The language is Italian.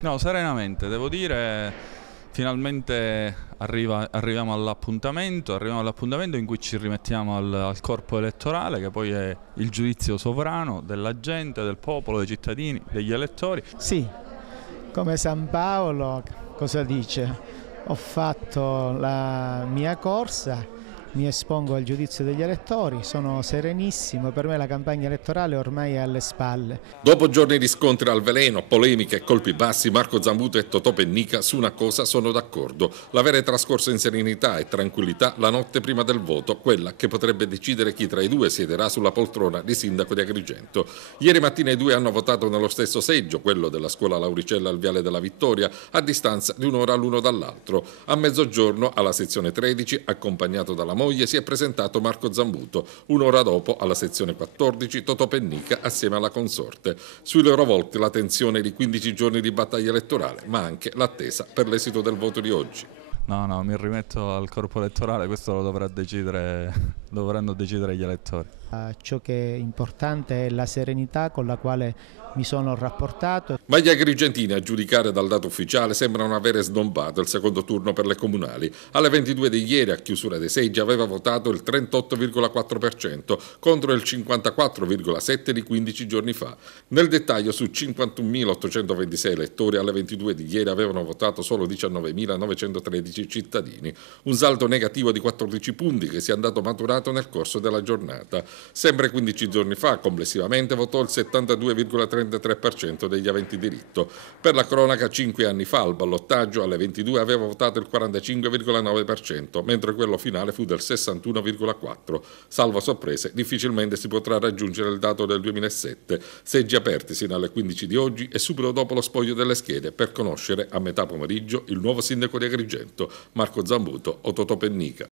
No, serenamente, devo dire, finalmente arriviamo all'appuntamento in cui ci rimettiamo al corpo elettorale, che poi è il giudizio sovrano della gente, del popolo, dei cittadini, degli elettori. Sì, come San Paolo, cosa dice? Ho fatto la mia corsa, mi espongo al giudizio degli elettori, sono serenissimo, per me la campagna elettorale ormai è alle spalle. Dopo giorni di scontri al veleno, polemiche e colpi bassi, Marco Zambuto e Totò Pennica su una cosa sono d'accordo: l'avere trascorso in serenità e tranquillità la notte prima del voto, quella che potrebbe decidere chi tra i due siederà sulla poltrona di sindaco di Agrigento. Ieri mattina i due hanno votato nello stesso seggio, quello della scuola Lauricella al Viale della Vittoria, a distanza di un'ora l'uno dall'altro. A mezzogiorno, alla sezione 13, accompagnato dalla moglie, si è presentato Marco Zambuto. Un'ora dopo, alla sezione 14, Totò Pennica assieme alla consorte. Sui loro volti la tensione di 15 giorni di battaglia elettorale, ma anche l'attesa per l'esito del voto di oggi. No, mi rimetto al corpo elettorale, questo lo dovranno decidere gli elettori. Ciò che è importante è la serenità con la quale mi sono rapportato. Ma gli agrigentini, a giudicare dal dato ufficiale, sembrano avere snombato il secondo turno per le comunali. Alle 22 di ieri, a chiusura dei seggi, aveva votato il 38,4% contro il 54,7% di 15 giorni fa. Nel dettaglio, su 51.826 elettori, alle 22 di ieri avevano votato solo 19.913 cittadini. Un saldo negativo di 14 punti che si è andato maturato nel corso della giornata. Sempre 15 giorni fa, complessivamente, votò il 72,33% degli aventi diritto. Per la cronaca, 5 anni fa, al ballottaggio alle 22 aveva votato il 45,9%, mentre quello finale fu del 61,4%. Salvo sorprese, difficilmente si potrà raggiungere il dato del 2007. Seggi aperti sino alle 15 di oggi e subito dopo lo spoglio delle schede per conoscere a metà pomeriggio il nuovo sindaco di Agrigento, Marco Zambuto o Totò Pennica.